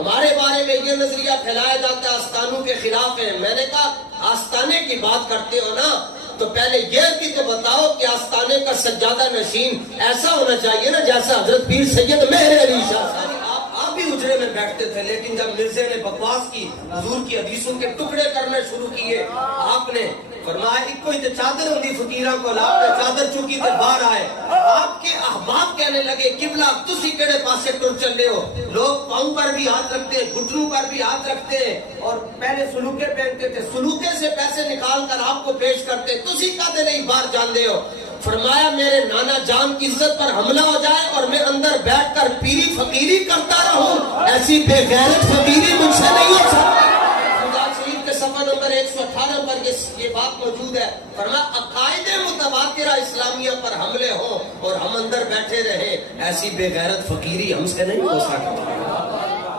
ہمارے بارے میں یہ نظریہ پھیلایا جاتا ہے آستانوں کے خلاف ہے. میں نے کہا آستانے کی بات کرتے ہو نا تو پہلے یہ بھی تو بتاؤ کہ آستانے کا سجادہ نشین ایسا ہونا چاہیے نا جیسا حضرت پیر سید مہر علی شاہ صاحب. آپ بھی اجرے میں بیٹھتے تھے، لیکن جب مرزے نے بکواس کی، حضور کی حدیثوں کے ٹکڑے کرنے شروع کیے، آپ نے فرمایا ایک کوئی تے چادر ہوندی فقیراں کو، آپ نے چادر چکی تے باہر آئے. آپ کے احباب کہنے لگے قبلہ تسی کیڑے پاسے ٹر چلے ہو. لوگ پاؤں پر بھی ہاتھ رکھتے ہیں، گھٹنوں پر بھی ہاتھ رکھتے ہیں، اور پہلے سلوکے پہنتے تھے، سلوکے سے پیسے نکال کر آپ کو پیش کرتے، تسی کہتے نہیں باہر جان دے ہو. فرمایا میرے نانا جان کی عزت پر حملہ ہو جائے اور میں اندر بیٹھ کر پیری فقیری کرتا رہوں، ایسی بے غیرت فقیری مجھ سے نہیں ہو سکتی. خدا شریف کے صفحہ نمبر 118 پر یہ بات موجود ہے. فرمایا عقائد متواترہ اسلامیہ پر حملے ہوں اور ہم اندر بیٹھے رہے، ایسی بے غیرت فقیری ہم سے نہیں ہو سکتی.